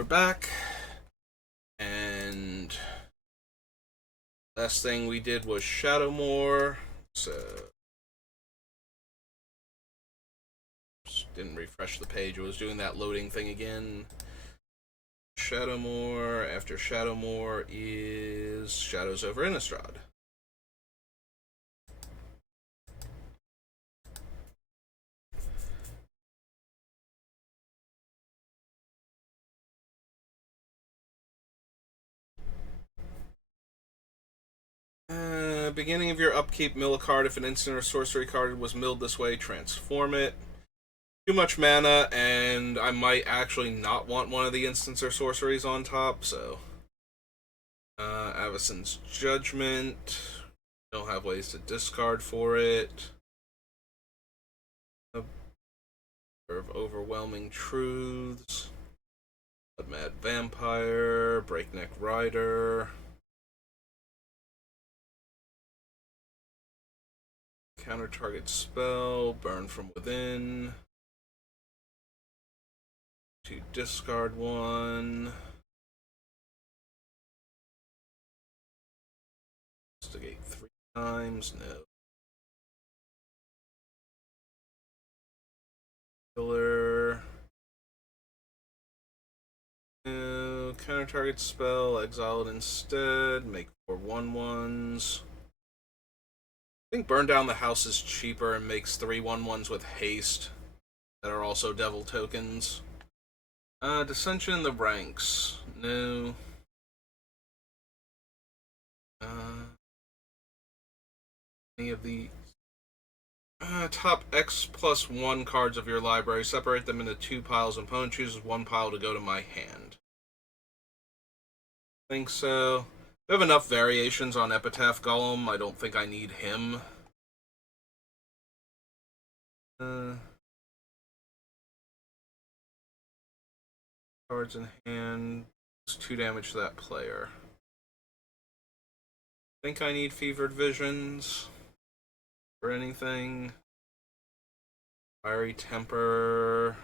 we're back, and last thing we did was Shadowmoor, so didn't refresh the page. It was doing that loading thing again. Shadowmoor. After Shadowmoor is Shadows over Innistrad. Beginning of your upkeep, mill a card. If an instant or sorcery card was milled this way, transform it. Too much mana, and I might actually not want one of the instants or sorceries on top, so. Avacyn's Judgment. Don't have ways to discard for it. Of Overwhelming Truths. Mad Vampire. Breakneck Rider. Counter target spell. Burn from Within. To discard one. Investigate 3 times. No. Killer. No. Counter target spell. Exile it instead. Make 4 1/1s. I think Burn Down the House is cheaper and makes 3 1/1s with haste that are also devil tokens. Dissension in the ranks. No. Any of the top X+1 cards of your library. Separate them into 2 piles. Opponent chooses 1 pile to go to my hand. I think so. We have enough variations on Epitaph Golem. I don't think I need him. Cards in hand. It's 2 damage to that player. I think I need Fevered Visions for anything. Fiery Temper.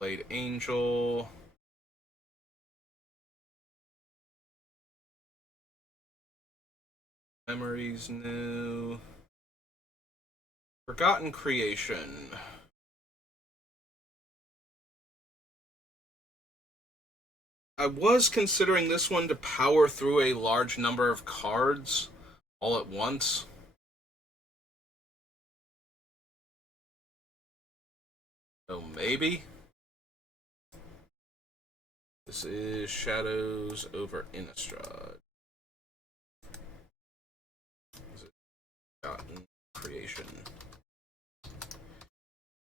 Blade Angel. Memories new. Forgotten Creation. I was considering this one to power through a large number of cards all at once. So maybe. This is Shadows over Innistrad. Forgotten Creation.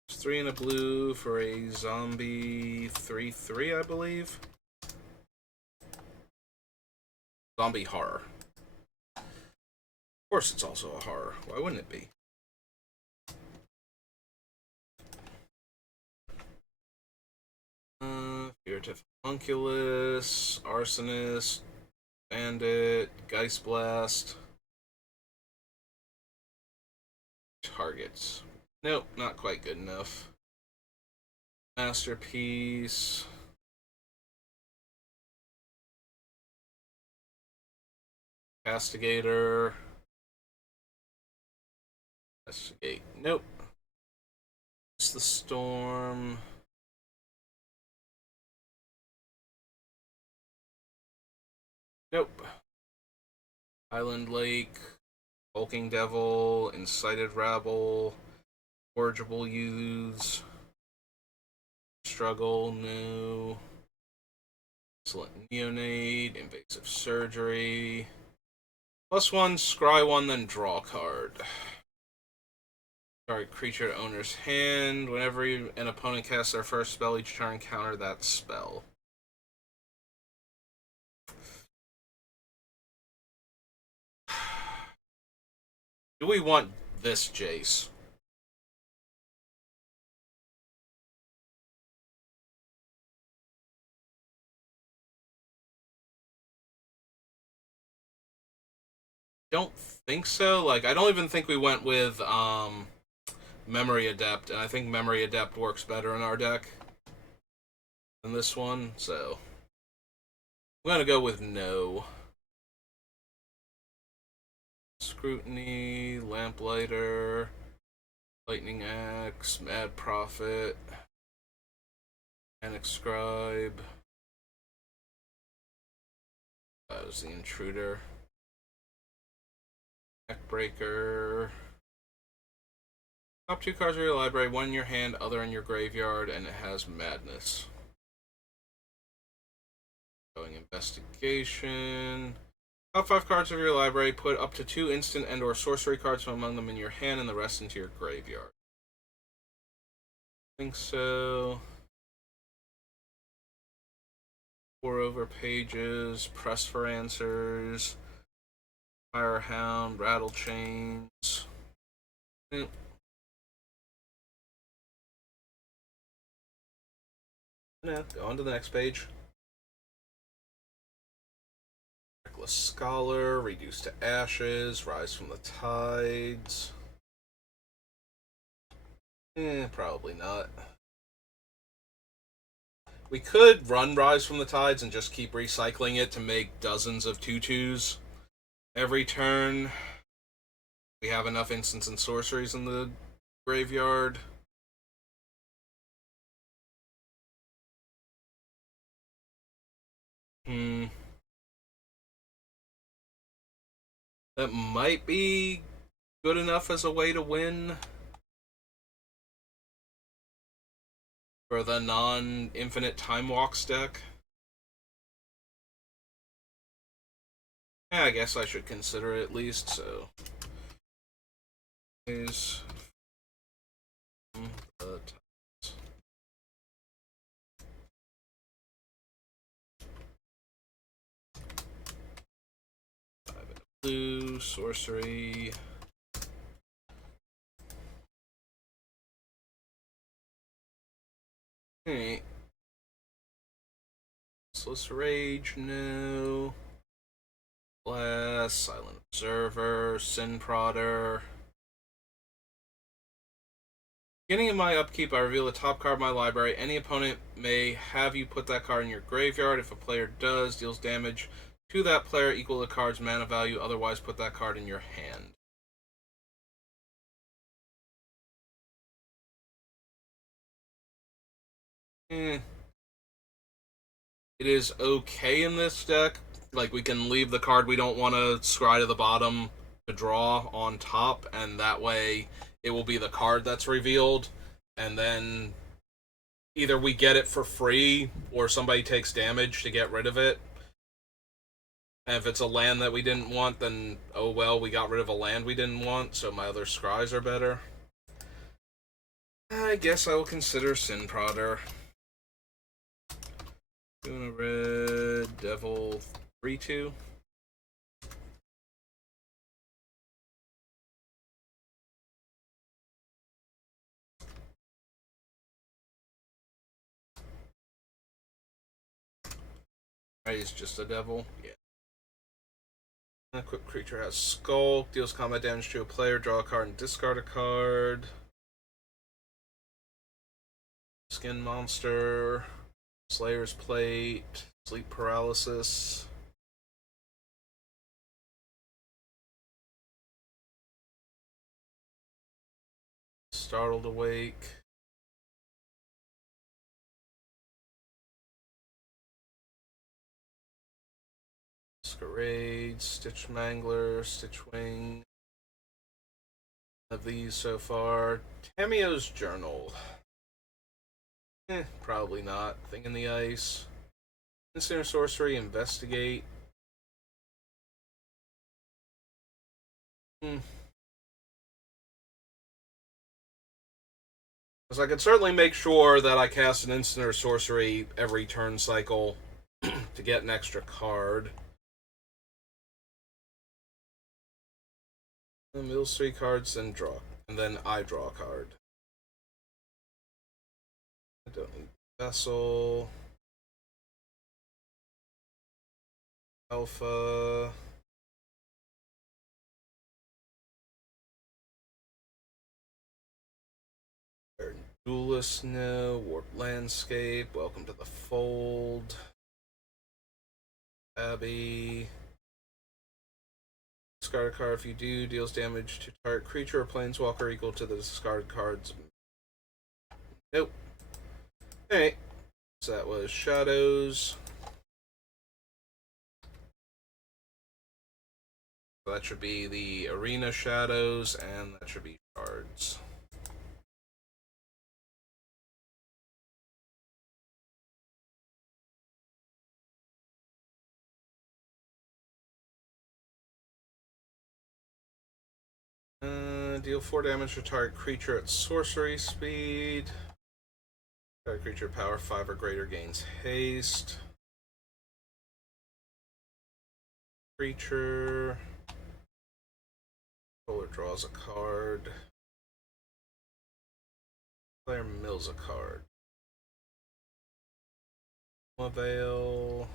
It's 3 and a blue for a zombie 3/3, I believe. Zombie horror. Of course, it's also a horror. Why wouldn't it be? Furtive Homunculus, Arsonist, Bandit, Geistblast. Targets. Nope, not quite good enough. Masterpiece. Castigator. Investigate. Nope. It's the Storm. Nope. Island Lake. Hulking Devil. Incited Rabble. Forgeable Youths. Struggle. No. Excellent Neonate. Invasive Surgery. +1, scry 1, then draw card. Target creature to owner's hand. Whenever an opponent casts their first spell each turn, counter that spell. Do we want this Jace? Don't think so. Like, I don't even think we went with Memory Adept, and I think Memory Adept works better in our deck than this one, so I'm gonna go with no. Scrutiny, Lamplighter, Lightning Axe, Mad Prophet, Panic Scribe. That was the Intruder. Neckbreaker. Top 2 cards of your library, one in your hand, other in your graveyard, and it has Madness. Going Investigation. Top 5 cards of your library, put up to 2 instant and or sorcery cards from among them in your hand and the rest into your graveyard. I think so. 4 over pages, press for answers, Firehound, Rattle Chains. No, go on to the next page. Reckless Scholar, Reduce to Ashes, Rise from the Tides. Probably not. We could run Rise from the Tides and just keep recycling it to make dozens of tutus every turn. We have enough instants and sorceries in the graveyard. That might be good enough as a way to win for the non-infinite Time Walks deck. Yeah, I guess I should consider it at least, so. Is the blue, sorcery. Alright. Restless Rage, no. Blast, Silent Observer, Sin Prodder. Beginning of my upkeep, I reveal the top card of my library. Any opponent may have you put that card in your graveyard. If a player does, deals damage to that player equal to the card's mana value. Otherwise, put that card in your hand. It is okay in this deck. Like, we can leave the card we don't want to scry to the bottom to draw on top, and that way it will be the card that's revealed, and then either we get it for free or somebody takes damage to get rid of it. And if it's a land that we didn't want, then oh well, we got rid of a land we didn't want, so my other scries are better. I guess I will consider Sin Prodder. Doing a red devil 3-2. Right, he's just a devil. Yeah. A quick creature has Skulk, deals combat damage to a player, draw a card and discard a card. Skin Monster, Slayer's Plate, Sleep Paralysis. Startled Awake. Masquerade, Stitch Mangler, Stitchwing. Of these so far. Tamio's Journal. Probably not. Thing in the Ice. Instant Sorcery, Investigate. Because I could certainly make sure that I cast an instant or sorcery every turn cycle to get an extra card. And mills 3 cards, then draw. And then I draw a card. I don't need Vessel. Alpha. Duelist, no. Warp Landscape. Welcome to the Fold. Abby. Discard a card. If you do, deals damage to target creature or planeswalker equal to the discarded cards. Nope. Alright. So that was Shadows. So that should be the Arena Shadows, and that should be Shards. Deal 4 damage to target creature at sorcery speed. Target creature power 5 or greater gains haste. Creature. Controller draws a card. Player mills a card. Avail.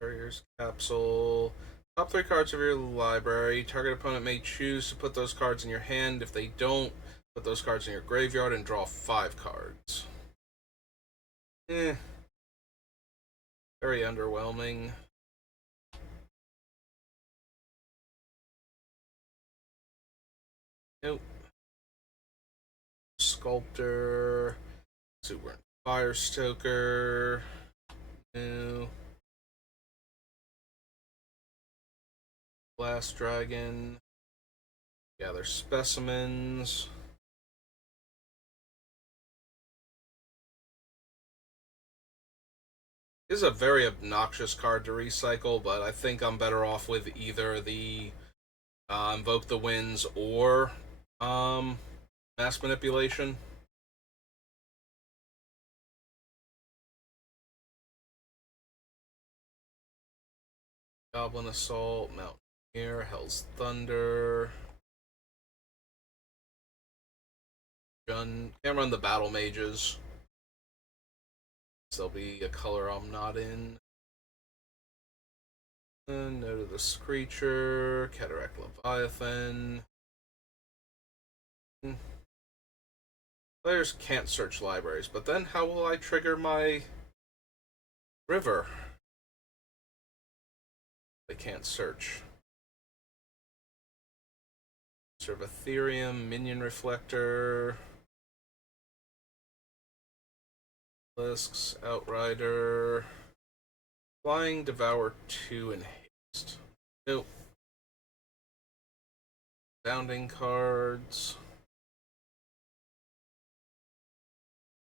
Barriers Capsule. Top 3 cards of your library. Target opponent may choose to put those cards in your hand. If they don't, put those cards in your graveyard and draw 5 cards. Very underwhelming. Nope. Sculptor. Super Firestoker. No. Blast Dragon. Gather Specimens. This is a very obnoxious card to recycle, but I think I'm better off with either the Invoke the Winds or Mass Manipulation. Goblin Assault, Mountaineer, Hell's Thunder. Can't run the Battle Mages. There'll be a color I'm not in. No to the Screecher, Cataract Leviathan. Players can't search libraries, but then how will I trigger my river? They can't search. Sort of Ethereum, Minion Reflector. Lisks, Outrider. Flying, Devour 2, and Haste. Nope. Bounding cards.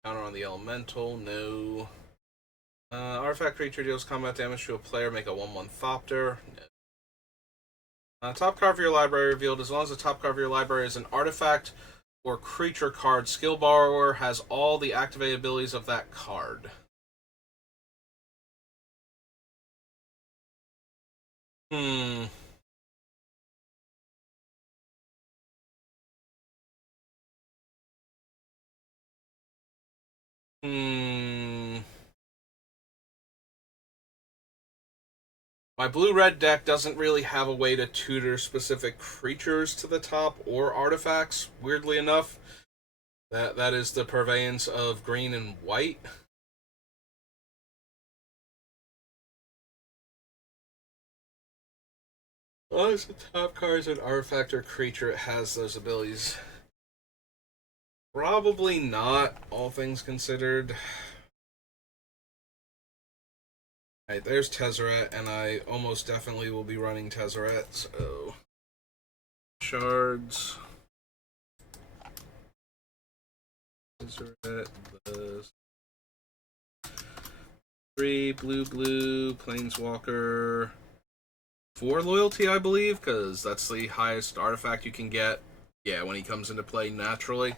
Counter on the Elemental, no. Artifact creature deals combat damage to a player, make a 1/1 Thopter. No. Top card of your library revealed. As long as the top card of your library is an artifact or creature card, Skill Borrower has all the activated abilities of that card. Hmm. Hmm. My blue-red deck doesn't really have a way to tutor specific creatures to the top or artifacts, weirdly enough. That is the purveyance of green and white. As long as the top card is an artifact or creature, it has those abilities. Probably not, all things considered. Alright, there's Tezzeret, and I almost definitely will be running Tezzeret, so... Shards. Tezzeret, the... 3, blue, Planeswalker... 4 loyalty, I believe, because that's the highest artifact you can get. Yeah, when he comes into play naturally.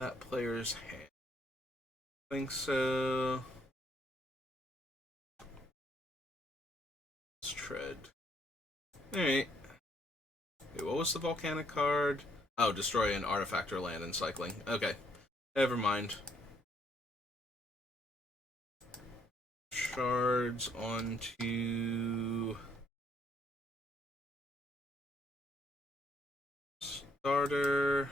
That player's hand. I think so. Let's tread. Alright. What was the volcanic card? Oh, destroy an artifact or land in cycling. Okay. Never mind. Shards onto Starter.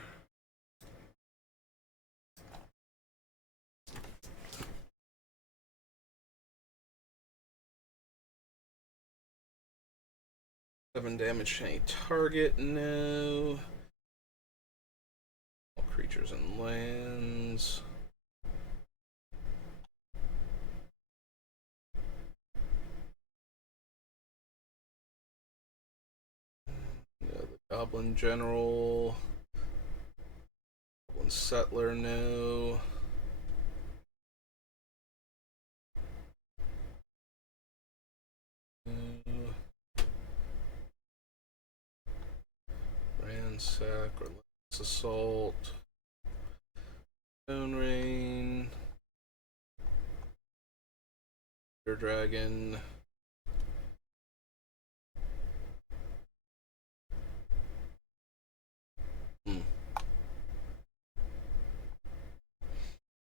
Seven damage to any target. No. All creatures and lands. The Goblin General. Goblin Settler, no. Ransack, Relentless Assault. Stone Rain. Dragon.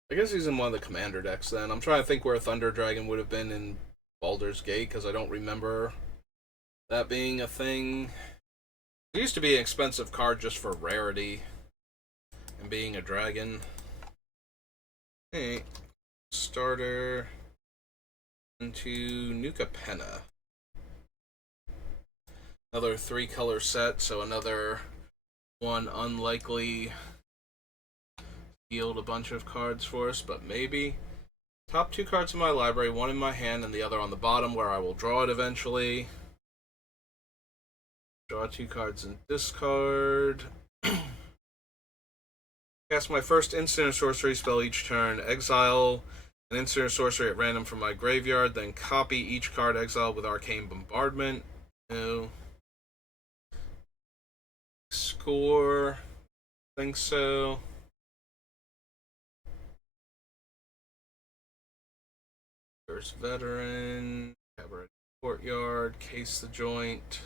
I guess he's in one of the commander decks then. I'm trying to think where Thunder Dragon would have been in Baldur's Gate because I don't remember that being a thing. It used to be an expensive card just for rarity and being a dragon. Hey, starter into Nuka Penna. Another 3-color set, so another one unlikely yield a bunch of cards for us, but maybe. Top 2 cards in my library, one in my hand and the other on the bottom where I will draw it eventually. Draw 2 cards and discard. Cast my first instant or sorcery spell each turn. Exile an instant or sorcery at random from my graveyard, then copy each card exiled with Arcane Bombardment. No. Score. Think so. First Veteran. Cabaret Courtyard. Case the Joint.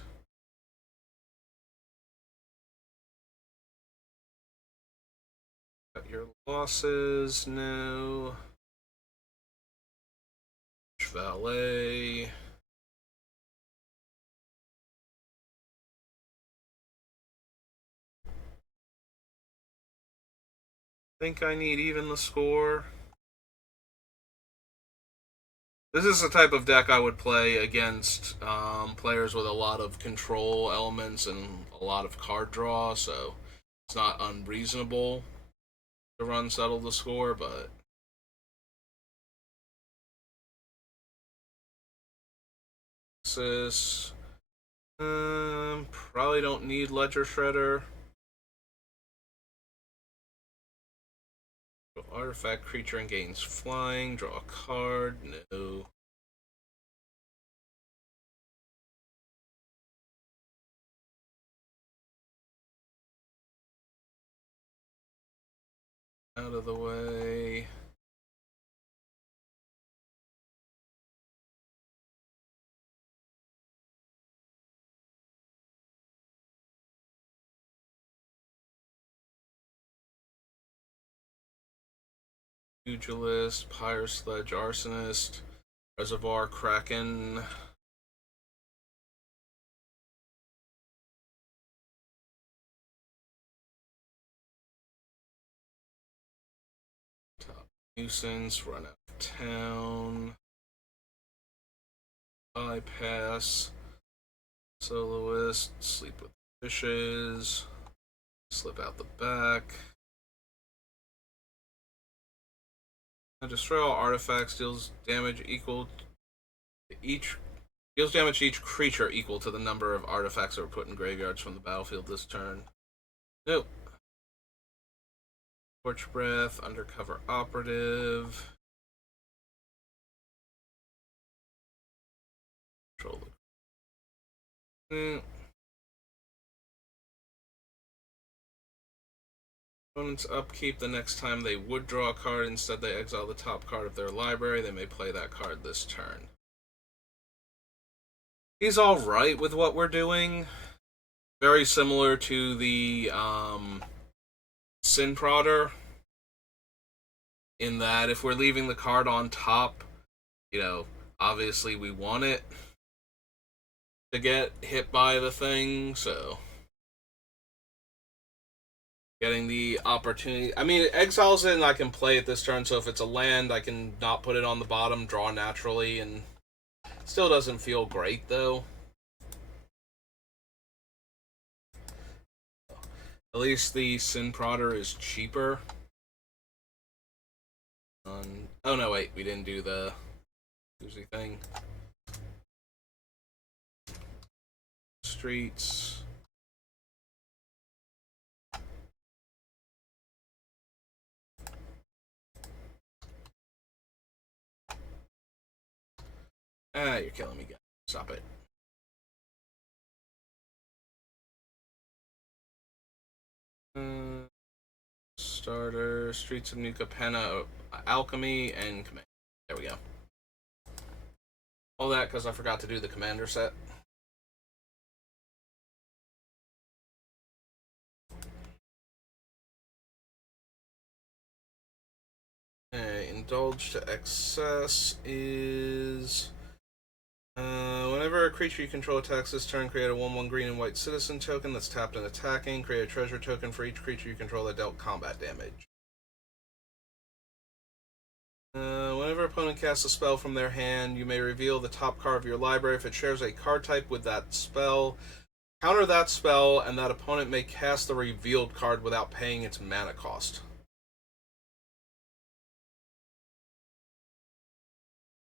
Cut your losses. No. Valet. Think I need even the score. This is the type of deck I would play against players with a lot of control elements and a lot of card draw, so it's not unreasonable to run Settle the Score, but this probably don't need Ledger Shredder. Artifact creature and gains flying. Draw a card. No. Out of the way. Pugilist, Pyre Sledge, Arsonist, Reservoir Kraken. Top Nuisance, Run Out of Town. Bypass. Soloist, Sleep with Fishes. Slip out the back. Destroy all artifacts, deals damage equal to each creature equal to the number of artifacts that were put in graveyards from the battlefield this turn. Nope. Torch Breath, Undercover Operative. Control the opponent's upkeep. The next time they would draw a card, instead they exile the top card of their library. They may play that card this turn. He's alright with what we're doing. Very similar to the Sin Prodder, in that if we're leaving the card on top, obviously we want it to get hit by the thing, so Getting the opportunity. I mean, it exiles it and I can play it this turn, so if it's a land, I can not put it on the bottom, draw naturally, and still doesn't feel great, though. At least the Sin Prodder is cheaper. Oh no, wait, we didn't do the Uzi thing. Streets. Ah, you're killing me, guys. Stop it. Starter, Streets of New Capenna, Alchemy, and Command. There we go. All that because I forgot to do the Commander set. Indulge to excess is... whenever a creature you control attacks this turn, create a 1/1 green and white citizen token that's tapped and attacking. Create a treasure token for each creature you control that dealt combat damage. Whenever an opponent casts a spell from their hand, you may reveal the top card of your library. If it shares a card type with that spell, counter that spell, and that opponent may cast the revealed card without paying its mana cost.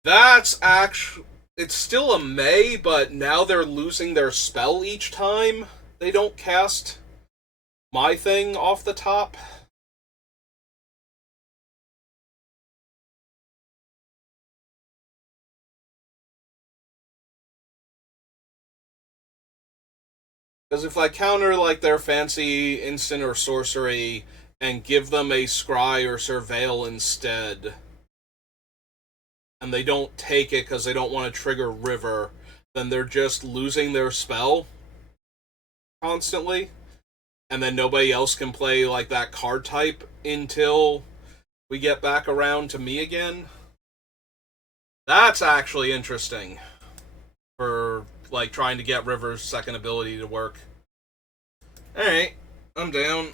That's actually... It's still a May, but now they're losing their spell each time they don't cast my thing off the top. Because if I counter like their fancy instant or sorcery and give them a scry or surveil instead, and they don't take it because they don't want to trigger River, then they're just losing their spell constantly, and then nobody else can play like that card type until we get back around to me again. That's actually interesting for like trying to get River's second ability to work. Alright, I'm down.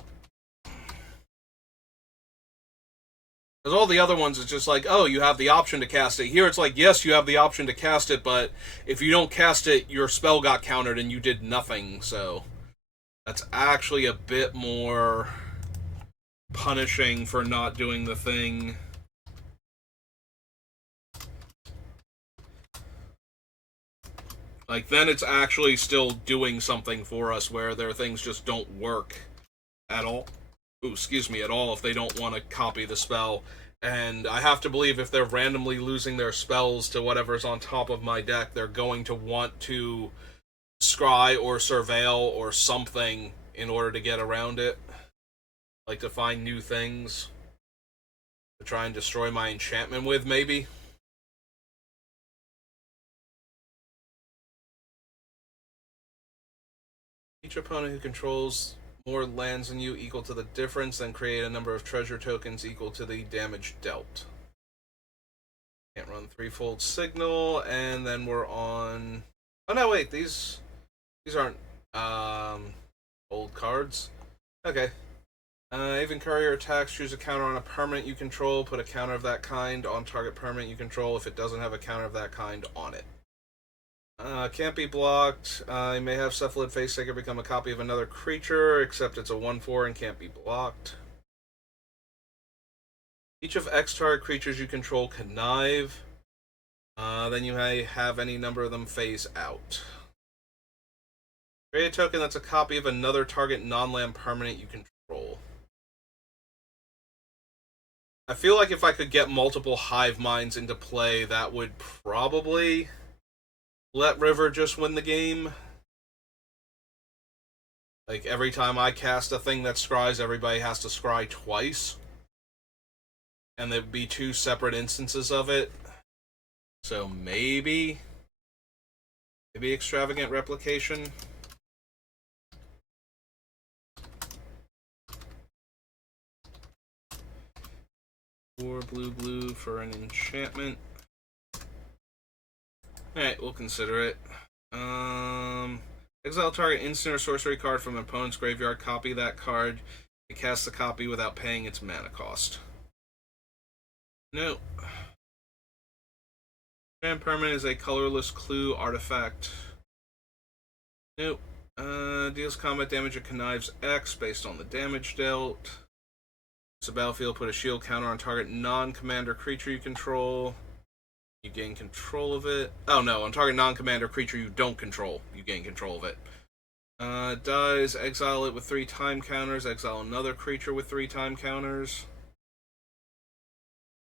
Because all the other ones, it's just like, oh, you have the option to cast it. Here it's like, yes, you have the option to cast it, but if you don't cast it, your spell got countered and you did nothing. So that's actually a bit more punishing for not doing the thing. Like, then it's actually still doing something for us where their things just don't work at all. Ooh, excuse me, at all if they don't want to copy the spell. And I have to believe if they're randomly losing their spells to whatever's on top of my deck, they're going to want to scry or surveil or something in order to get around it. Like to find new things to try and destroy my enchantment with, maybe. Each opponent who controls more lands than you equal to the difference, then create a number of treasure tokens equal to the damage dealt. Can't run Threefold Signal, and then we're on... Oh no, wait, these aren't old cards. Okay. Even Courier attacks, choose a counter on a permanent you control, put a counter of that kind on target permanent you control if it doesn't have a counter of that kind on it. Can't be blocked. You may have Cephalid Facetaker become a copy of another creature, except it's a 1/4 and can't be blocked. Each of X target creatures you control connive. Then you may have any number of them phase out. Create a token that's a copy of another target non-land permanent you control. I feel like if I could get multiple Hive Minds into play, that would probably let River just win the game. Like, every time I cast a thing that scries, everybody has to scry twice. And there'd be two separate instances of it. So maybe Extravagant Replication. Or blue for an enchantment. Alright, we'll consider it. Exile target instant or sorcery card from an opponent's graveyard. Copy that card. It casts a copy without paying its mana cost. No. Enchant permanent is a colorless clue artifact. Nope. Deals combat damage at connives X based on the damage dealt. It's a battlefield, put a shield counter on target non-commander creature you control. You gain control of it. Oh no, on target non-commander creature you don't control, you gain control of it. Dies, exile it with 3 time counters, exile another creature with 3 time counters.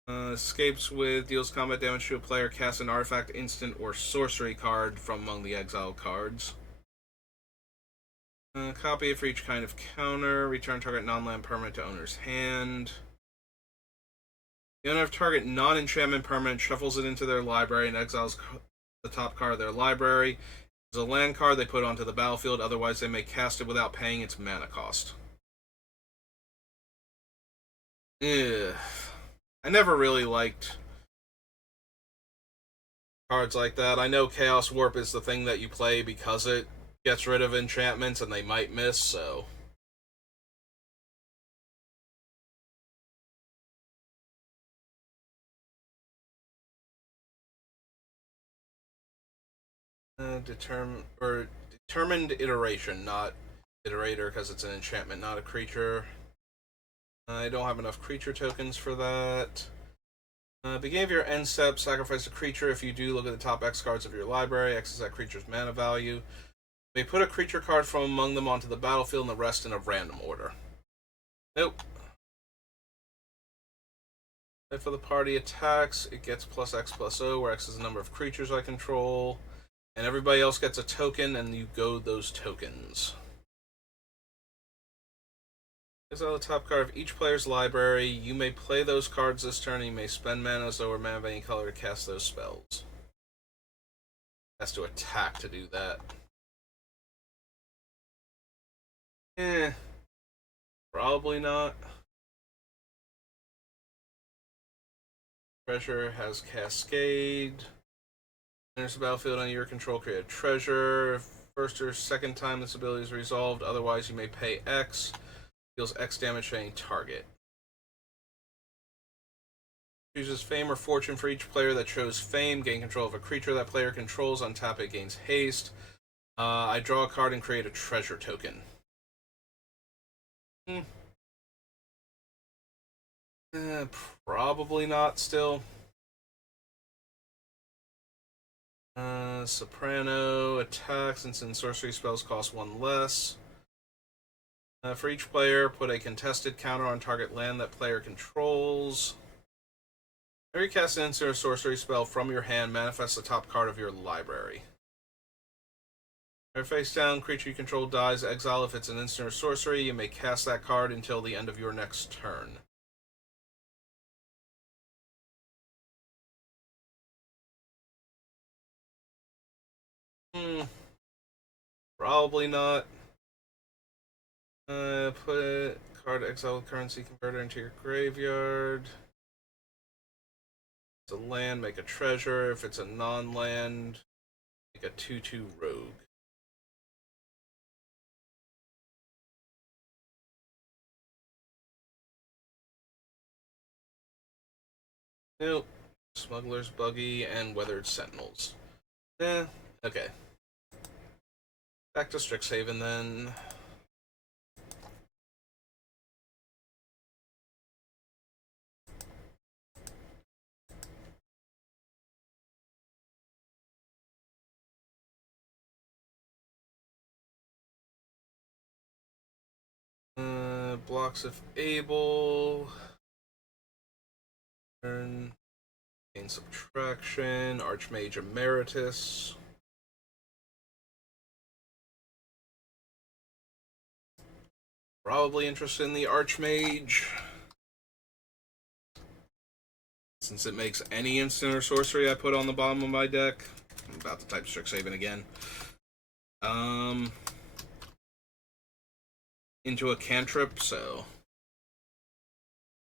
Escapes with, deals combat damage to a player, casts an artifact, instant, or sorcery card from among the exiled cards. Copy it for each kind of counter. Return target non-land permanent to owner's hand. The owner of target non-enchantment permanent shuffles it into their library and exiles the top card of their library. If it's a land card they put onto the battlefield, otherwise they may cast it without paying its mana cost. Ugh. I never really liked cards like that. I know Chaos Warp is the thing that you play because it gets rid of enchantments and they might miss, so. Determined iteration, not iterator, because it's an enchantment, not a creature. I don't have enough creature tokens for that. Beginning of your end step, sacrifice a creature. If you do, look at the top X cards of your library. X is that creature's mana value. You may put a creature card from among them onto the battlefield and the rest in a random order. Nope. If the party attacks, it gets plus X plus O, where X is the number of creatures I control. And everybody else gets a token, and you go those tokens. Exile the top card of each player's library. You may play those cards this turn, and you may spend mana as though or mana of any color to cast those spells. Has to attack to do that. Probably not. Treasure has Cascade. Enters the battlefield on your control, create a treasure. First or second time this ability is resolved, otherwise you may pay X. Deals X damage to any target. Chooses Fame or Fortune for each player that chose Fame. Gain control of a creature that player controls. Untap it, gains haste. I draw a card and create a treasure token. Probably not still. Soprano attacks, and sorcery spells cost 1 less. For each player, put a contested counter on target land that player controls. Every cast an instant or sorcery spell from your hand, manifests the top card of your library. Face down, creature you control dies, exile. If it's an instant or sorcery, you may cast that card until the end of your next turn. Probably not. Put card exile currency converter into your graveyard. If it's a land, make a treasure. If it's a non-land, make a 2/2 rogue. Nope. Smuggler's Buggy and Weathered Sentinels. Okay. Back to Strixhaven then. Blocks if able. Turn. Gain subtraction. Archmage Emeritus. Probably interested in the Archmage, since it makes any instant or sorcery I put on the bottom of my deck. I'm about to type Strixhaven again. Into a cantrip, so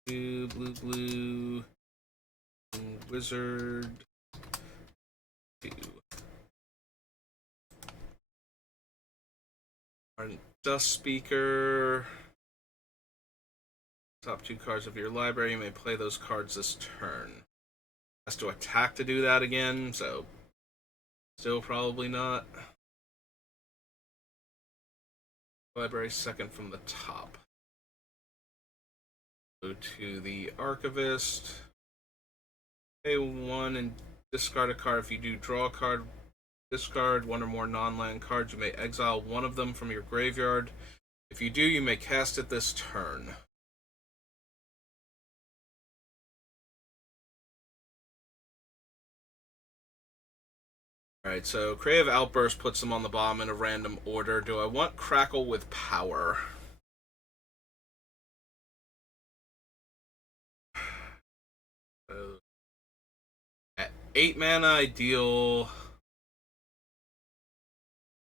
blue, wizard, 2. Dust Speaker. Top 2 cards of your library. You may play those cards this turn. Has to attack to do that again, so still probably not. Library second from the top. Go to the Archivist. Pay 1 and discard a card. If you do, draw a card. Discard one or more non-land cards. You may exile one of them from your graveyard. If you do, you may cast it this turn. Alright, so Creative Outburst puts them on the bottom in a random order. Do I want Crackle with Power? At 8 mana, I deal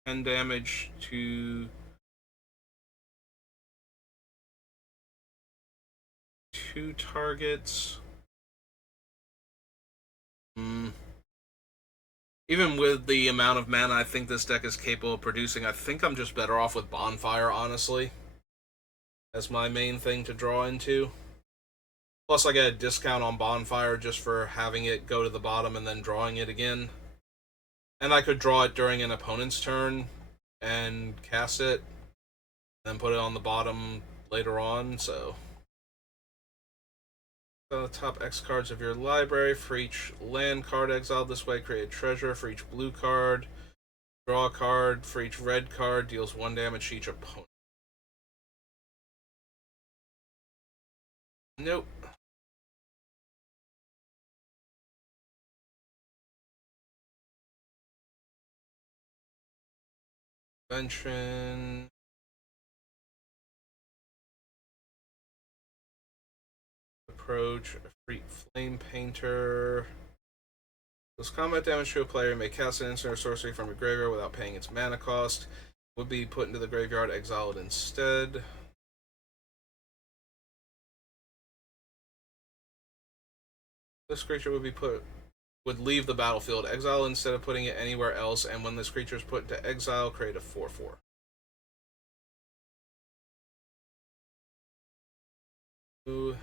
10 damage to 2 targets. Even with the amount of mana I think this deck is capable of producing, I think I'm just better off with Bonfire, honestly. As my main thing to draw into. Plus, I get a discount on Bonfire just for having it go to the bottom and then drawing it again. And I could draw it during an opponent's turn and cast it, then put it on the bottom later on, so... The top X cards of your library. For each land card exiled this way, create a treasure. For each blue card, draw a card. For each red card, deals 1 damage to each opponent. Nope. Convention. Approach. Flame Painter. Does combat damage to a player, may cast an instant or sorcery from your graveyard without paying its mana cost. Would be put into the graveyard, exiled instead. This creature would leave the battlefield, exile instead of putting it anywhere else, and when this creature is put into exile, create a 4/4. Ooh.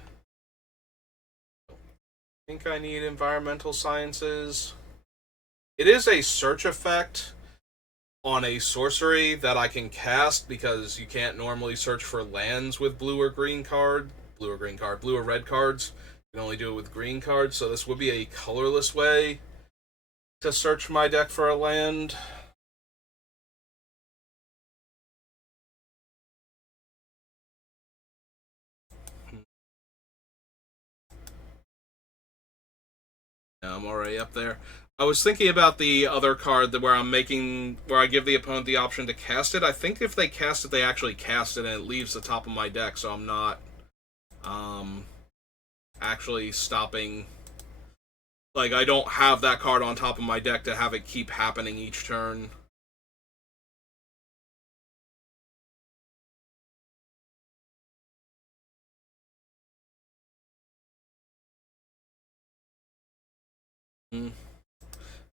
I think I need Environmental Sciences. It is a search effect on a sorcery that I can cast because you can't normally search for lands with blue or red cards. You can only do it with green cards, so this would be a colorless way to search my deck for a land. Yeah, I'm already up there. I was thinking about the other card where I give the opponent the option to cast it. I think if they cast it, they actually cast it and it leaves the top of my deck, so I'm not actually stopping. Like, I don't have that card on top of my deck to have it keep happening each turn.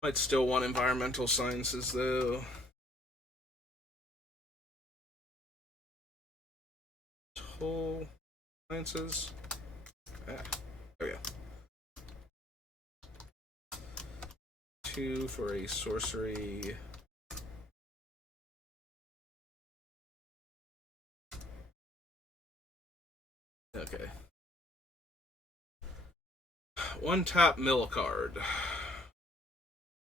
Might still want Environmental Sciences, though. Toll Sciences. Yeah, there we go. 2 for a sorcery. Okay. 1 tap mill card.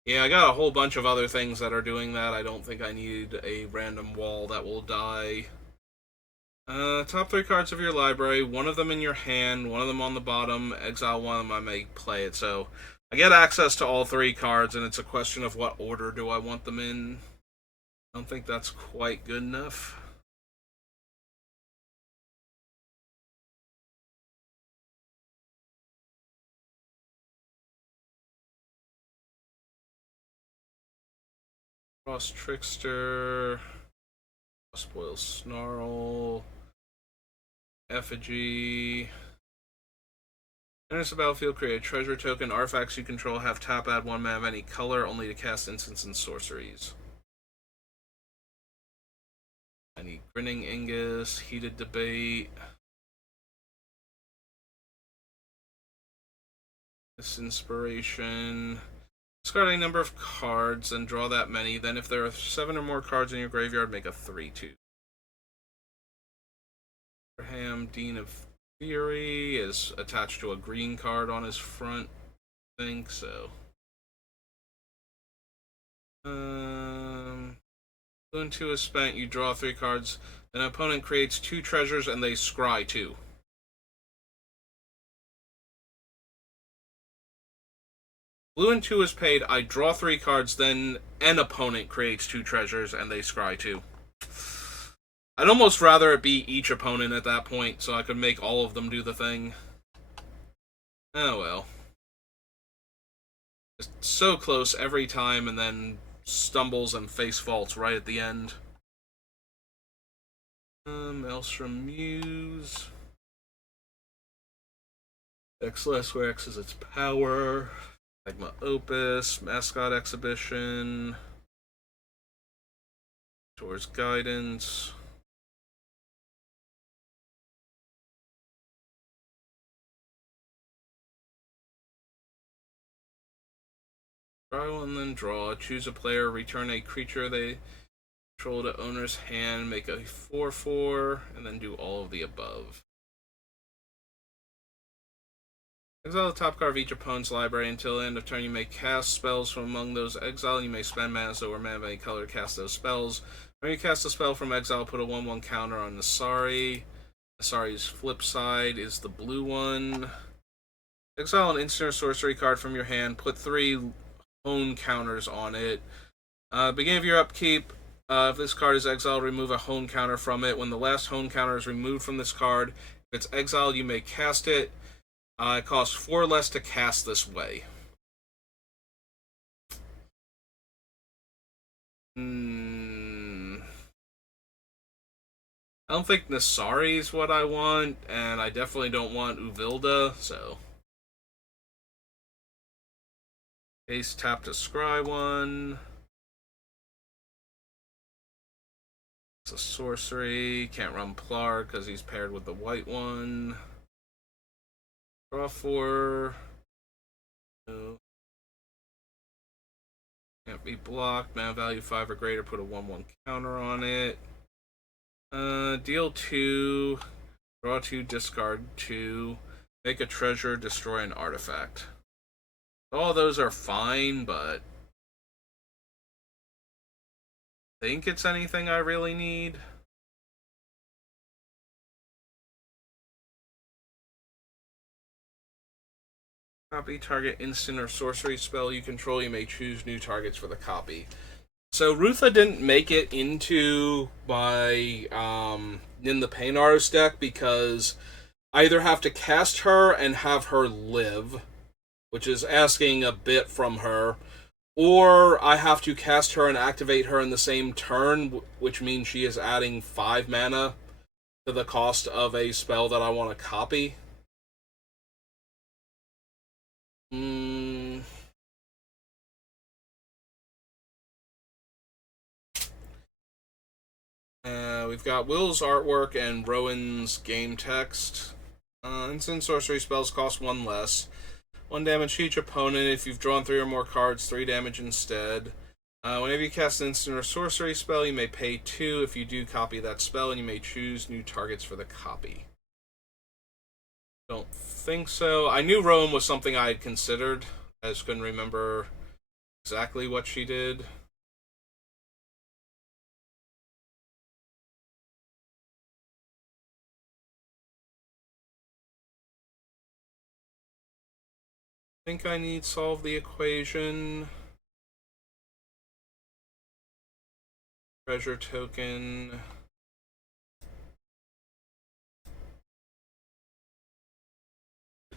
Yeah, I got a whole bunch of other things that are doing that. I don't think I need a random wall that will die. Top 3 cards of your library, 1 of them in your hand, 1 of them on the bottom, exile 1 of them, I may play it. So I get access to all 3 cards, and it's a question of what order do I want them in. I don't think that's quite good enough. Frost Trickster, Spoil Snarl, Effigy. Enters the battlefield, create a treasure token. Artifacts you control have tap, add 1 mana of any color, only to cast instants and sorceries. I need Grinning Angus, Heated Debate. This inspiration. Discard a number of cards and draw that many. Then if there are 7 or more cards in your graveyard, make a 3/2. Abraham, Dean of Fury, is attached to a green card on his front. I think so. Blue and 2 is spent. You draw 3 cards. Then an opponent creates 2 treasures and they scry 2. Blue and 2 is paid. I draw 3 cards. Then an opponent creates 2 treasures and they scry 2. I'd almost rather it be each opponent at that point, so I could make all of them do the thing. Oh well. It's so close every time, and then stumbles and face faults right at the end. Maelstrom Muse. X-Less, where X is its power. Magma Opus, Mascot Exhibition. Towards Guidance. Draw one, then draw. Choose a player, return a creature they control to owner's hand, make a 4/4, and then do all of the above. Exile the top card of each opponent's library until the end of turn. You may cast spells from among those exiled. You may spend mana or mana of any color to cast those spells. When you cast a spell from exile, put a 1/1 counter on Nassari. Nassari's flip side is the blue one. Exile an instant or sorcery card from your hand. Put 3 hone counters on it. Beginning of your upkeep, if this card is exiled, remove a hone counter from it. When the last hone counter is removed from this card, if it's exiled, you may cast it. It costs 4 less to cast this way. I don't think Nassari is what I want, and I definitely don't want Uvilda, so. Ace tap to scry 1. It's a sorcery. Can't run Plarg because he's paired with the white one. Draw 4. No. Can't be blocked. Mana value 5 or greater. Put a 1/1 counter on it. Deal 2. Draw 2. Discard 2. Make a treasure. Destroy an artifact. All those are fine, but I think it's anything I really need. Copy target instant or sorcery spell you control. You may choose new targets for the copy. So Rutha didn't make it into my in the Pain Artist deck because I either have to cast her and have her live, which is asking a bit from her, or I have to cast her and activate her in the same turn, which means she is adding 5 mana to the cost of a spell that I want to copy. We've got Will's artwork and Rowan's game text. Instant sorcery spells cost 1 less. 1 damage to each opponent. If you've drawn 3 or more cards, 3 damage instead. Whenever you cast an instant or sorcery spell, you may pay 2 if you do copy that spell, and you may choose new targets for the copy. Don't think so. I knew Rowan was something I had considered. I just couldn't remember exactly what she did. I think I need solve the equation. Treasure token.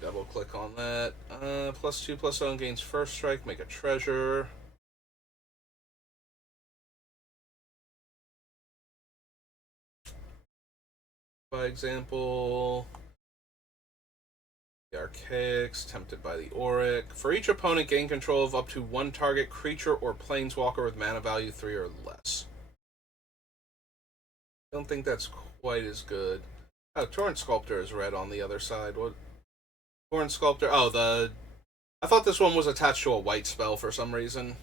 Double click on that. +2 +1 gains first strike. Make a treasure. By example, the Archaics, tempted by the Auric. For each opponent, gain control of up to 1 target creature or planeswalker with mana value 3 or less. I don't think that's quite as good. Oh, Torrent Sculptor is red on the other side. What? Torrent Sculptor. Oh, the I thought this one was attached to a white spell for some reason.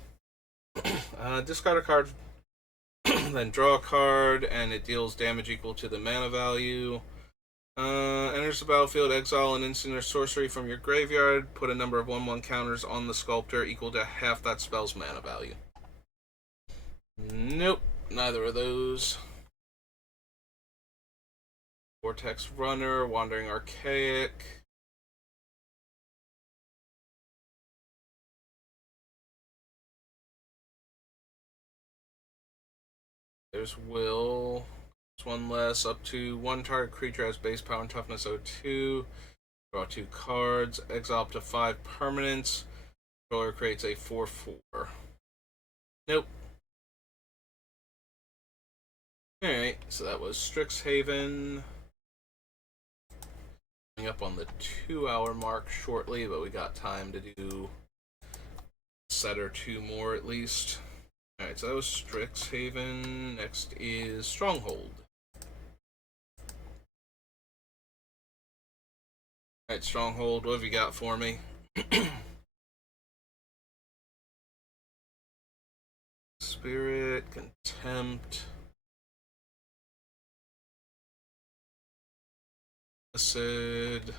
Discard a card, then draw a card, and it deals damage equal to the mana value. Enters the battlefield, exile an instant or sorcery from your graveyard, put a number of 1/1 counters on the sculptor equal to half that spell's mana value. Nope, neither of those. Vortex Runner, Wandering Archaic. There's Will. There's one less. Up to one target creature has base power and toughness 02. Draw 2 cards. Exile up to 5 permanents. Controller creates a 4/4. Nope. Alright, so that was Strixhaven. Coming up on the 2-hour mark shortly, but we got time to do a set or two more at least. Alright, so that was Strixhaven. Next is Stronghold. Alright, Stronghold, what have you got for me? Spirit, Contempt, Acid,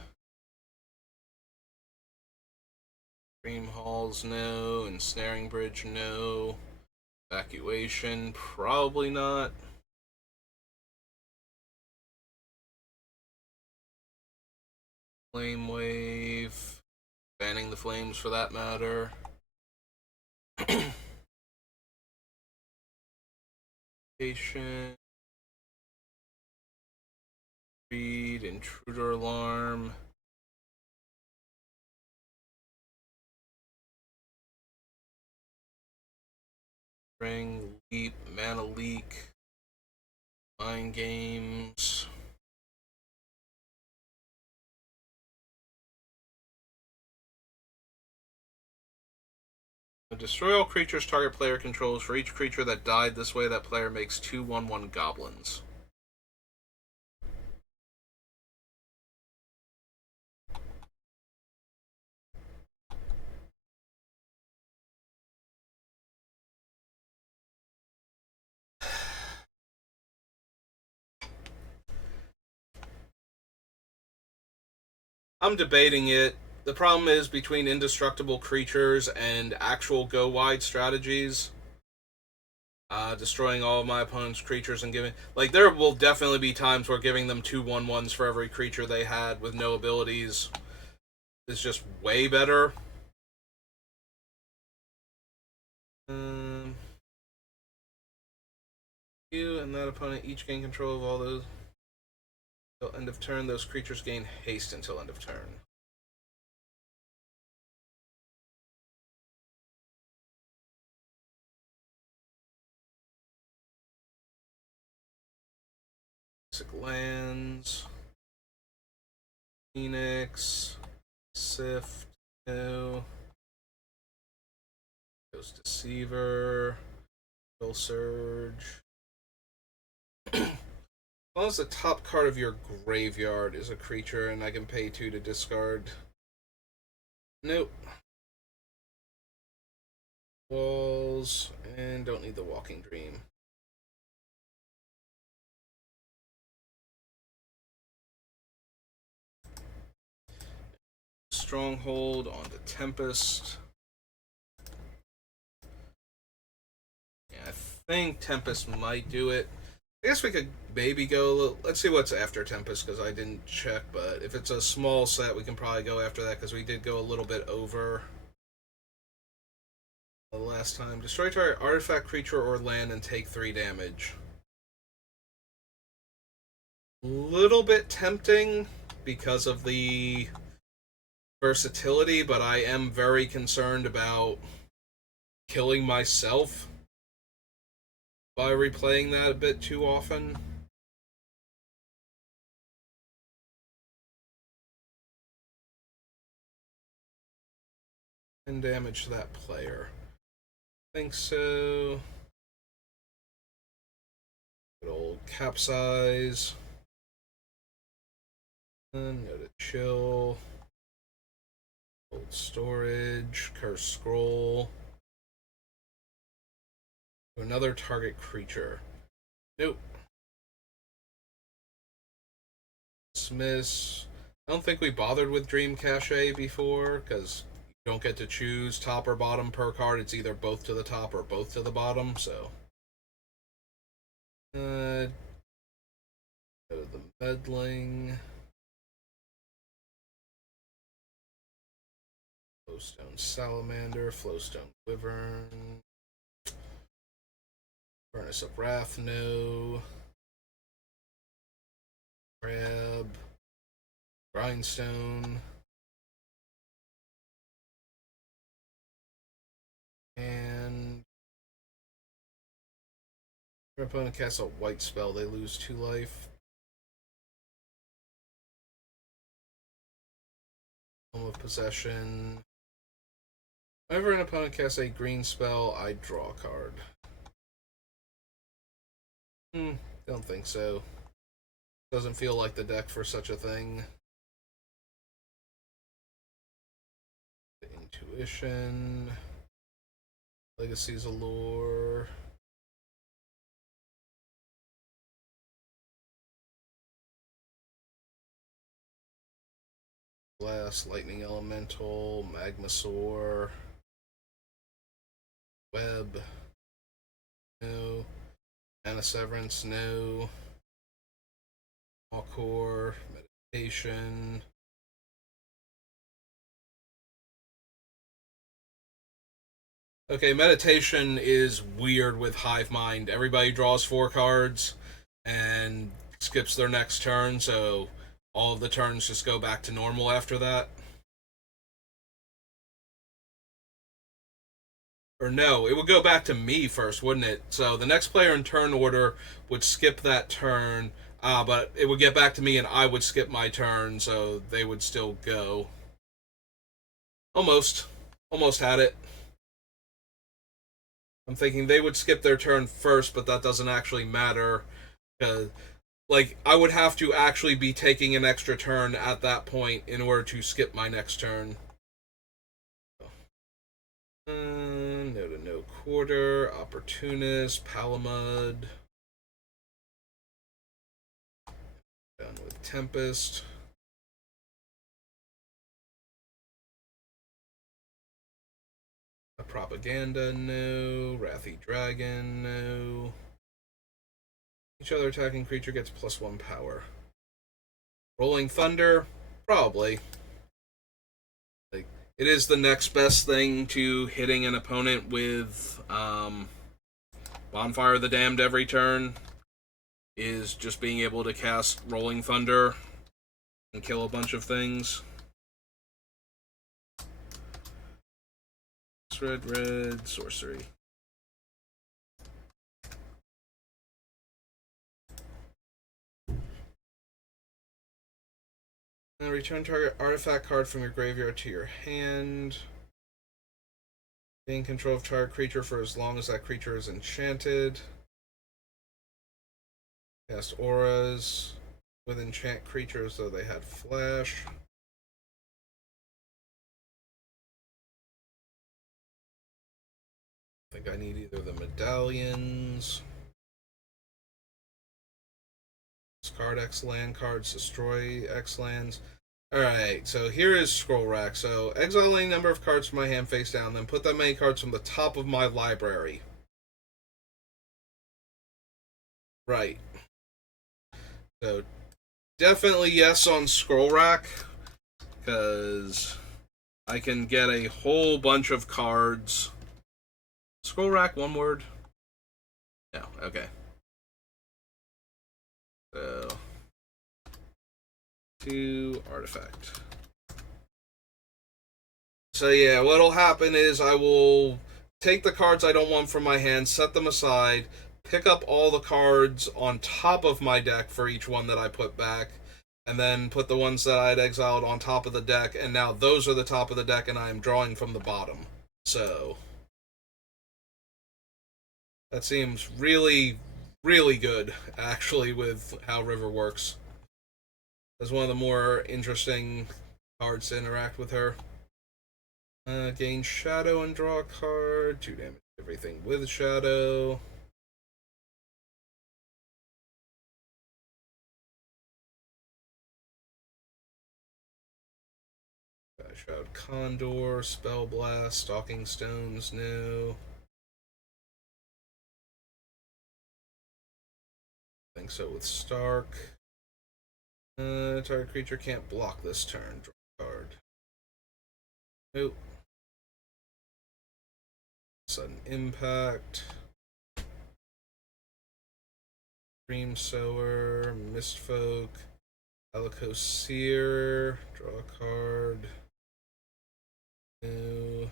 Dream Halls, no. Ensnaring Bridge, no. Evacuation, probably not. Flame Wave, banning the flames for that matter. Patient, Read, Intruder Alarm. Ring, Leap, Mana Leak, Mind Games. Destroy all creatures target player controls. For each creature that died this way, that player makes 2 1/1 goblins. I'm debating it. The problem is between indestructible creatures and actual go wide strategies. Destroying all of my opponent's creatures and giving, like, there will definitely be times where giving them 2 1/1s for every creature they had with no abilities is just way better. You and that opponent each gain control of all those until end of turn. Those creatures gain haste until end of turn. Basic lands. Phoenix. Sift. No. Ghost Deceiver. Will Surge. As long as the top card of your graveyard is a creature and I can pay 2 to discard. Nope. Walls. And don't need the Walking Dream. Stronghold on the Tempest. Yeah, I think Tempest might do it. I guess we could maybe go. Let's see what's after Tempest because I didn't check. But if it's a small set, we can probably go after that because we did go a little bit over the last time. Destroy target artifact, creature, or land and take 3 damage. Little bit tempting because of the versatility, but I am very concerned about killing myself by replaying that a bit too often. And damage to that player. I think so. Good old Capsize. No to chill. Old storage, cursed scroll. Another target creature. Nope. Dismiss. I don't think we bothered with Dream Cache before, because you don't get to choose top or bottom per card. It's either both to the top or both to the bottom, so. Go to the meddling. Flowstone Salamander, Flowstone Wyvern. Furnace of Wrath, no. Crab. Grindstone. And your opponent casts a white spell, they lose 2 life. Home of Possession. Whenever an opponent casts a green spell, I draw a card. Don't think so. Doesn't feel like the deck for such a thing. Intuition. Legacy's Allure. Blast, Lightning Elemental, Magmasaur. Web. No. Mana Severance, no. Core, Meditation. Okay, Meditation is weird with Hive Mind. Everybody draws 4 cards and skips their next turn, so all of the turns just go back to normal after that. Or no, it would go back to me first, wouldn't it? So the next player in turn order would skip that turn, but it would get back to me and I would skip my turn, so they would still go. Almost. Almost had it. I'm thinking they would skip their turn first, but that doesn't actually matter. Like, I would have to actually be taking an extra turn at that point in order to skip my next turn. No to no quarter, Opportunist, Palamud. Done with Tempest. A Propaganda, no. Wrathy Dragon, no. Each other attacking creature gets +1 power. Rolling Thunder, probably. Like, it is the next best thing to hitting an opponent with Bonfire of the Damned every turn, is just being able to cast Rolling Thunder and kill a bunch of things. Red, sorcery. And return target artifact card from your graveyard to your hand. Gain control of target creature for as long as that creature is enchanted. Cast auras with enchant creatures though they had flash. I think I need either the medallions. Discard X land cards, destroy X lands. Alright, so here is Scroll Rack. So exile any number of cards from my hand face down, then put that many cards from the top of my library. Right. So definitely yes on Scroll Rack, because I can get a whole bunch of cards. Scroll Rack, one word? No, okay. So 2 artifact. So yeah, what'll happen is I will take the cards I don't want from my hand, set them aside, pick up all the cards on top of my deck for each one that I put back, and then put the ones that I had exiled on top of the deck, and now those are the top of the deck and I am drawing from the bottom. So that seems really, really good, actually, with how River works. That's one of the more interesting cards to interact with her. Gain shadow and draw a card. 2 damage everything with shadow. Shroud Condor, Spell Blast, Stalking Stones, no. I think so with Stark. Target creature can't block this turn. Draw a card. Nope. Sudden Impact. Dream Sower, Mistfolk, Alico Seer, draw a card. No.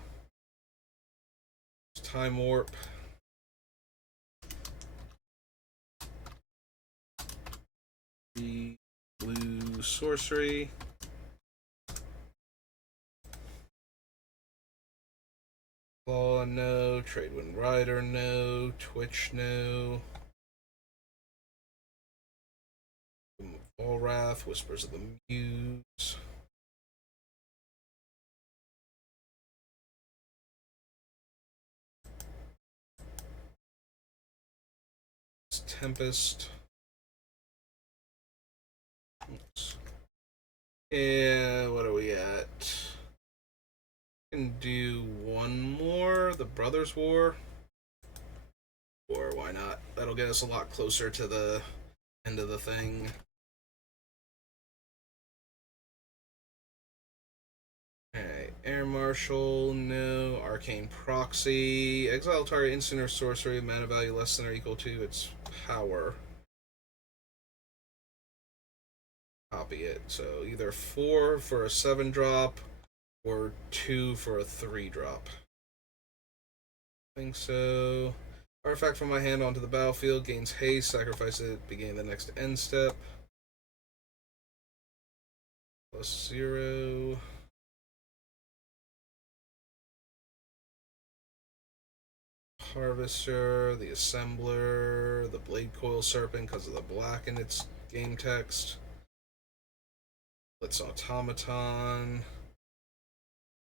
Time Warp. The blue sorcery. Claw, no. Tradewind Rider, no. Twitch, no. Volrath, Whispers of the Muse. Tempest. Oops. Yeah, what are we at? Can do one more. The Brothers' War. Or why not? That'll get us a lot closer to the end of the thing. Alright, Air Marshal, no. Arcane Proxy. Exile target instant or sorcery, mana value less than or equal to its power. Copy it. So either 4 for a 7-drop or 2 for a 3-drop. I think so. Artifact from my hand onto the battlefield, gains haste, sacrifice it, beginning the next end step. +0. Harvester, the Assembler, the Blade Coil Serpent because of the black in its game text. Blitz Automaton.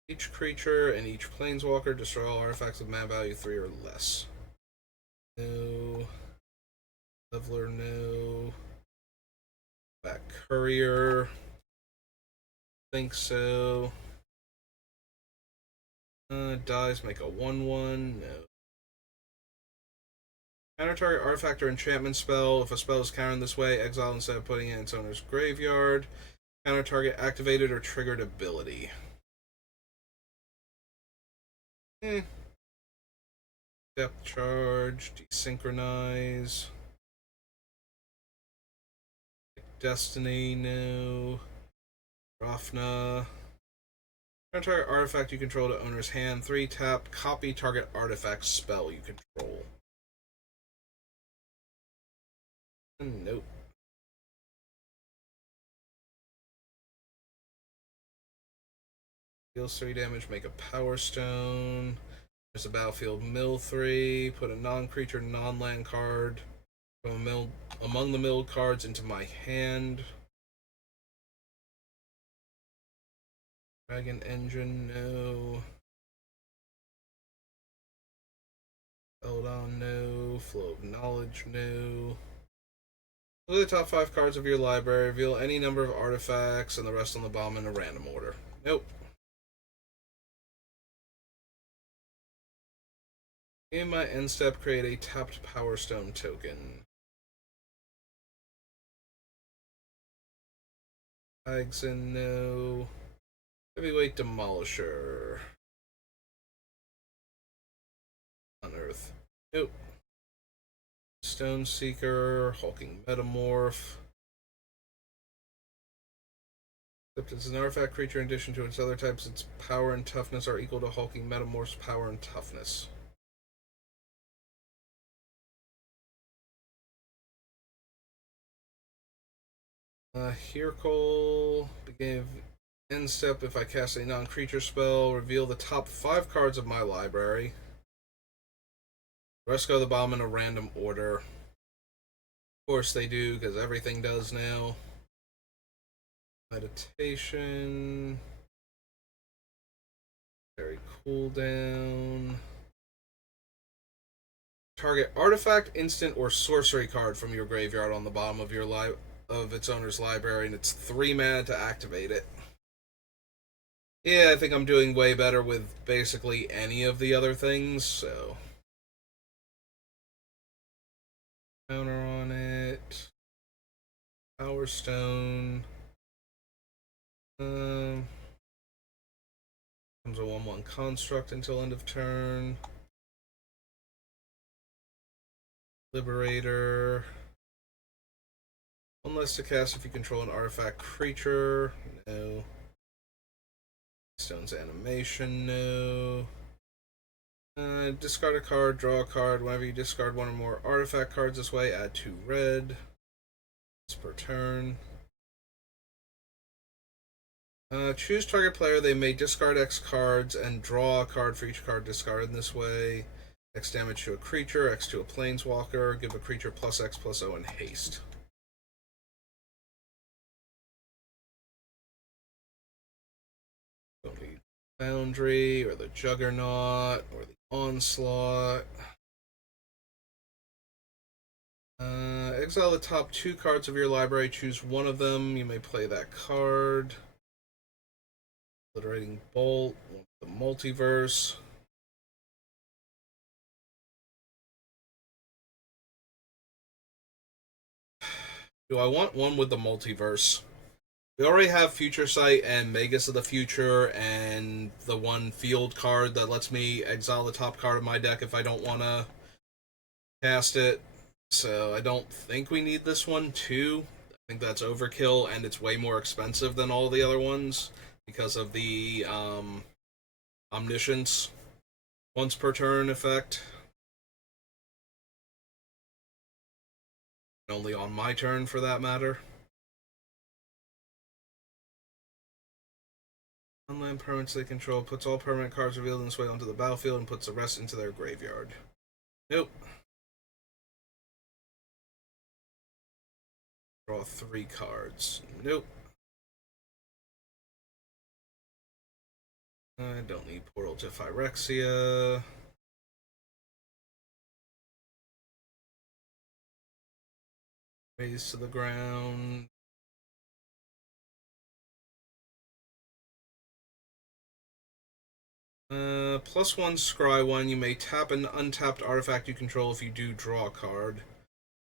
Each creature and each planeswalker destroy all artifacts of mana value 3 or less. No. Leveler, no. Back Courier. Think so. Dies, make a 1/1. No. Counter target artifact or enchantment spell. If a spell is countered this way, exile instead of putting it in its owner's graveyard. Counter target activated or triggered ability. Depth charge, desynchronize. Destiny, no. Rafna. Counter target artifact you control to owner's hand. 3 tap, copy target artifact spell you control. Nope. Deals 3 damage, make a Power Stone. There's a battlefield mill 3. Put a non-creature, non-land card from among the milled cards into my hand. Dragon Engine, no. Eldon, no. Flow of Knowledge, no. Look at the top 5 cards of your library. Reveal any number of artifacts and the rest on the bottom in a random order. Nope. In my end step, create a tapped Power Stone token. Agson, no. Heavyweight Demolisher. Unearth. Nope. Stone Seeker, Hulking Metamorph. Except it's an artifact creature in addition to its other types, its power and toughness are equal to Hulking Metamorph's power and toughness. Hirkle. Beginning of end step, if I cast a non-creature spell, reveal the top 5 cards of my library. The rest go to the bottom in a random order. Of course they do, because everything does now. Meditation. Very cooldown. Target artifact, instant, or sorcery card from your graveyard on the bottom of your of its owner's library, and it's 3 mana to activate it. Yeah, I think I'm doing way better with basically any of the other things, so. Counter on it. Power Stone. Comes a 1/1 construct until end of turn. Liberator. 1 less to cast if you control an artifact creature. No. Stone's animation. No. Discard a card, draw a card. Whenever you discard 1 or more artifact cards this way, add 2 red. It's per turn. Choose target player. They may discard X cards and draw a card for each card discarded in this way. X damage to a creature, X to a planeswalker. Give a creature +X/+0 and haste. Don't need Foundry or the Juggernaut or the Onslaught. Exile the top 2 cards of your library. Choose one of them. You may play that card. Obliterating Bolt. The Multiverse. Do I want one with the Multiverse? We already have Future Sight and Magus of the Future and the one field card that lets me exile the top card of my deck if I don't want to cast it. So I don't think we need this one too. I think that's overkill, and it's way more expensive than all the other ones because of the Omniscience once per turn effect. Only on my turn, for that matter. Unland permanents they control puts all permanent cards revealed in this way onto the battlefield and puts the rest into their graveyard. Nope. Draw 3 cards. Nope. I don't need Portal to Phyrexia. Raise to the ground. +1 scry 1. You may tap an untapped artifact you control if you do draw a card.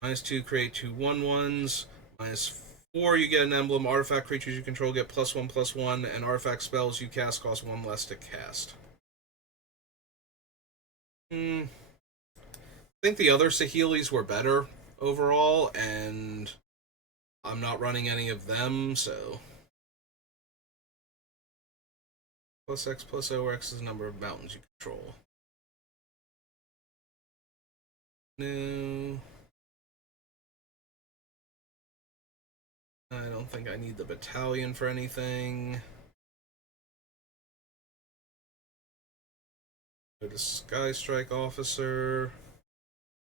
-2, create 2 1/1s. -4, you get an emblem. Artifact creatures you control get +1/+1, and artifact spells you cast cost 1 less to cast. I think the other Saheelis were better overall, and I'm not running any of them, so. +X/+0, X is the number of mountains you control. No. I don't think I need the battalion for anything. Go to Sky Strike Officer.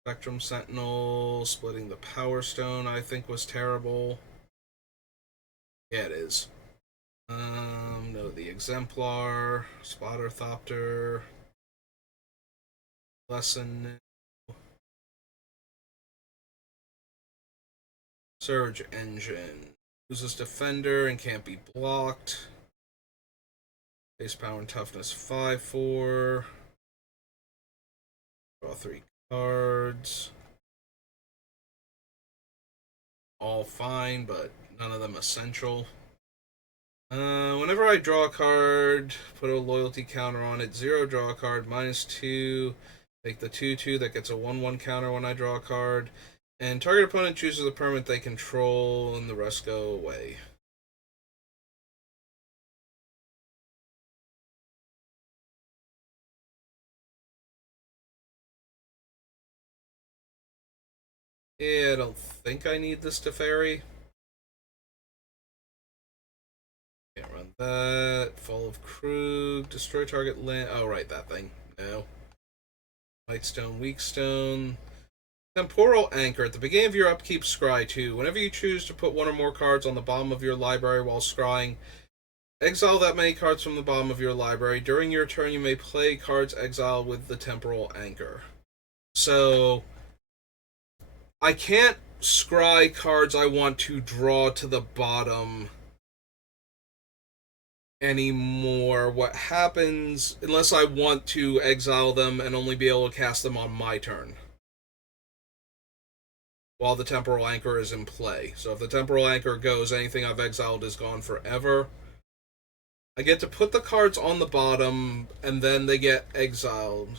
Spectrum Sentinel. Splitting the Power Stone, I think, was terrible. Yeah, it is. No, the Exemplar. Spotter Thopter. Lesson. Surge Engine. Uses Defender and can't be blocked. Base power and toughness 5/4. Draw 3 cards. All fine, but none of them essential. Whenever I draw a card, put a loyalty counter on it. 0, draw a card. -2. Make the 2/2 that gets a 1/1 counter when I draw a card. And target opponent chooses a permanent they control, and the rest go away. Yeah, I don't think I need this Teferi. Can't run that. Fall of Krug. Destroy target land. Oh, right, that thing. No. Lightstone, Weakstone. Temporal Anchor. At the beginning of your upkeep, scry 2. Whenever you choose to put 1 or more cards on the bottom of your library while scrying, exile that many cards from the bottom of your library. During your turn, you may play cards exiled with the Temporal Anchor. So, I can't scry cards I want to draw to the bottom anymore. What happens, unless I want to exile them and only be able to cast them on my turn, while the Temporal Anchor is in play. So if the Temporal Anchor goes, anything I've exiled is gone forever. I get to put the cards on the bottom, and then they get exiled.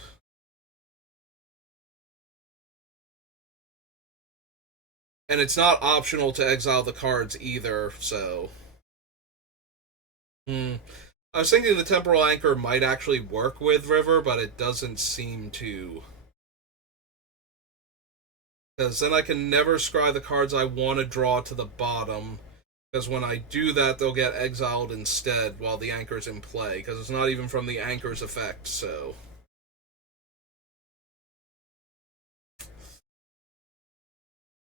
And it's not optional to exile the cards either, so... I was thinking the Temporal Anchor might actually work with River, but it doesn't seem to. Because then I can never scry the cards I want to draw to the bottom, because when I do that, they'll get exiled instead while the Anchor's in play, because it's not even from the Anchor's effect, so...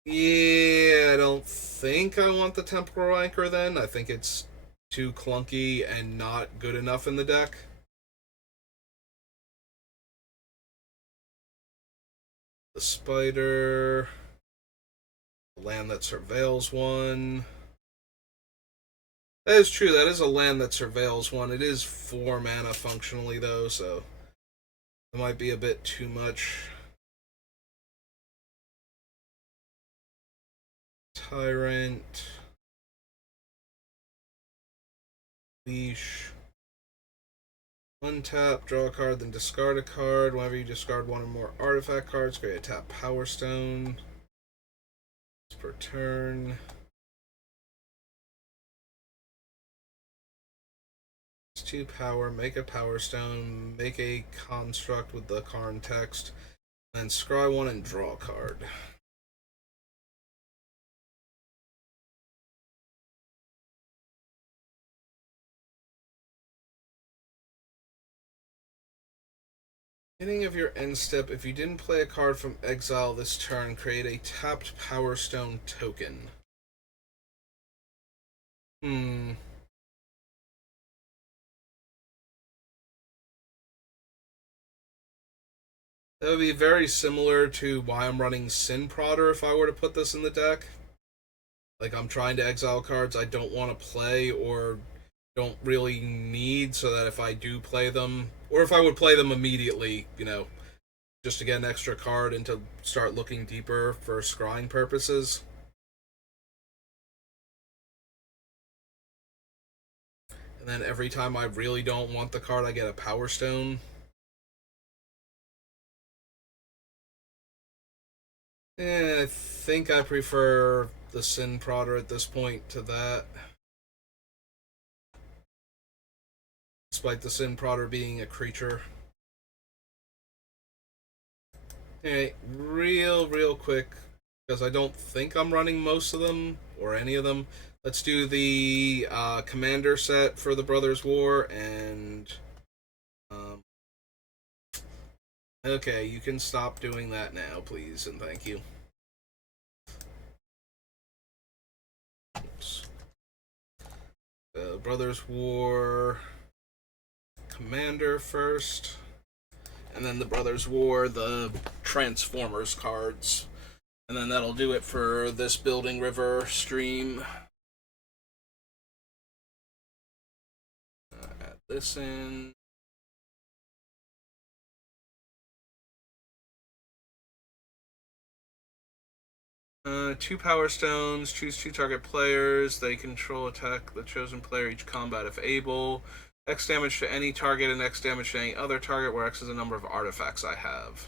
Yeah, I don't think I want the Temporal Anchor then. I think it's too clunky and not good enough in the deck. The Spider... Land that surveils one. That is true, that is a land that surveils one. It is 4 mana functionally, though, so it might be a bit too much. Tyrant. Leash. Untap, draw a card, then discard a card. Whenever you discard one or more artifact cards, create a tap Power Stone. Per turn. It's 2 power, make a Power Stone, make a construct with the Karn text, then scry one and draw a card. Beginning of your end step, if you didn't play a card from exile this turn, create a tapped Power Stone token. That would be very similar to why I'm running Sin Prodder if I were to put this in the deck. Like, I'm trying to exile cards I don't want to play or don't really need, so that if I do play them, or if I would play them immediately, you know, just to get an extra card and to start looking deeper for scrying purposes. And then every time I really don't want the card, I get a Power Stone. I think I prefer the Sin Prodder at this point to that. Despite the Sin Prodder being a creature. Alright, real quick, because I don't think I'm running most of them, or any of them. Let's do the Commander set for the Brothers War, and... okay, you can stop doing that now, please, and thank you. Oops. Brothers War... Commander first, and then the Brothers War, the Transformers cards, and then that'll do it for this Building River stream. Add this in. Two Power Stones, choose 2 target players, they control attack the chosen player each combat if able. X damage to any target and X damage to any other target, where X is the number of artifacts I have.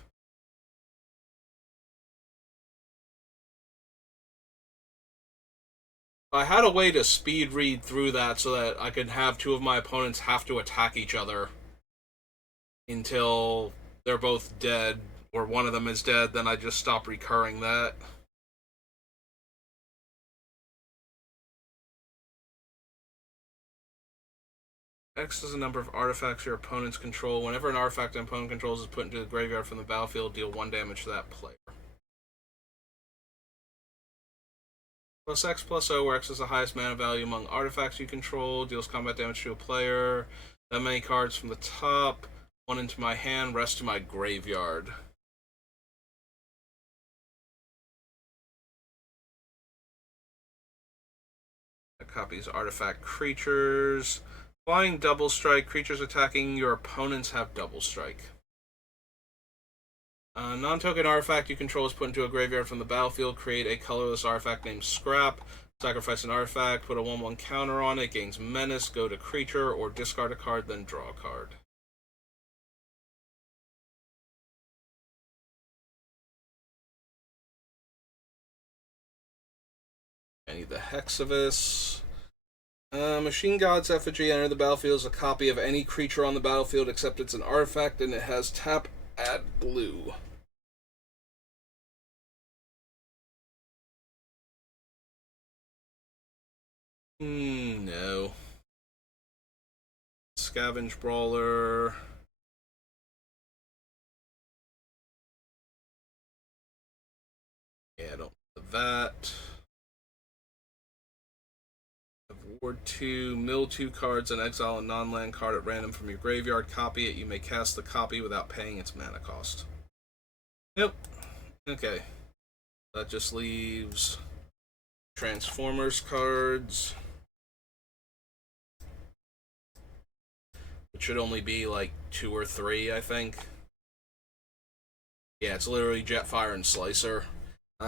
I had a way to speed read through that so that I could have 2 of my opponents have to attack each other until they're both dead, or one of them is dead, then I just stop recurring that. X is the number of artifacts your opponents control. Whenever an artifact an opponent controls is put into the graveyard from the battlefield, deal 1 damage to that player. Plus X plus O, where X is the highest mana value among artifacts you control. Deals combat damage to a player. That many cards from the top. One into my hand, rest to my graveyard. That copies artifact creatures. Flying double strike. Creatures attacking your opponents have double strike. Non-token artifact you control is put into a graveyard from the battlefield. Create a colorless artifact named Scrap. Sacrifice an artifact, put a 1/1 counter on it, gains menace, go to creature, or discard a card, then draw a card. I need the Hexavus. Machine God's Effigy, enter the battlefield as a copy of any creature on the battlefield except it's an artifact and it has tap, add blue. No. Scavenge Brawler. Yeah, I don't want that. Ward 2, mill 2 cards and exile a non-land card at random from your graveyard. Copy it. You may cast the copy without paying its mana cost. Nope. Okay. That just leaves Transformers cards. It should only be like 2 or 3, I think. Yeah, it's literally Jetfire and Slicer.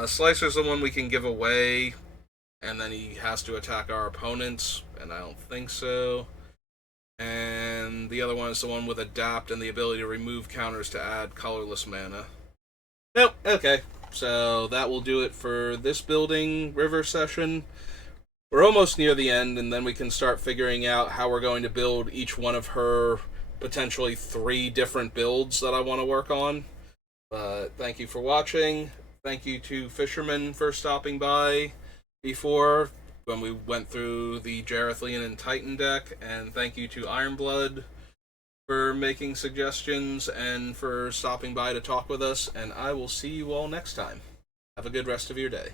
Slicer's the one we can give away, and then he has to attack our opponents, and I don't think so. And the other one is the one with Adapt and the ability to remove counters to add colorless mana. Nope, okay. So that will do it for this building river session. We're almost near the end, and then we can start figuring out how we're going to build each one of her potentially 3 different builds that I want to work on. But thank you for watching. Thank you to Fisherman for stopping by before when we went through the Jareth Leon and Titan deck, and thank you to Ironblood for making suggestions and for stopping by to talk with us, and I will see you all next time. Have a good rest of your day.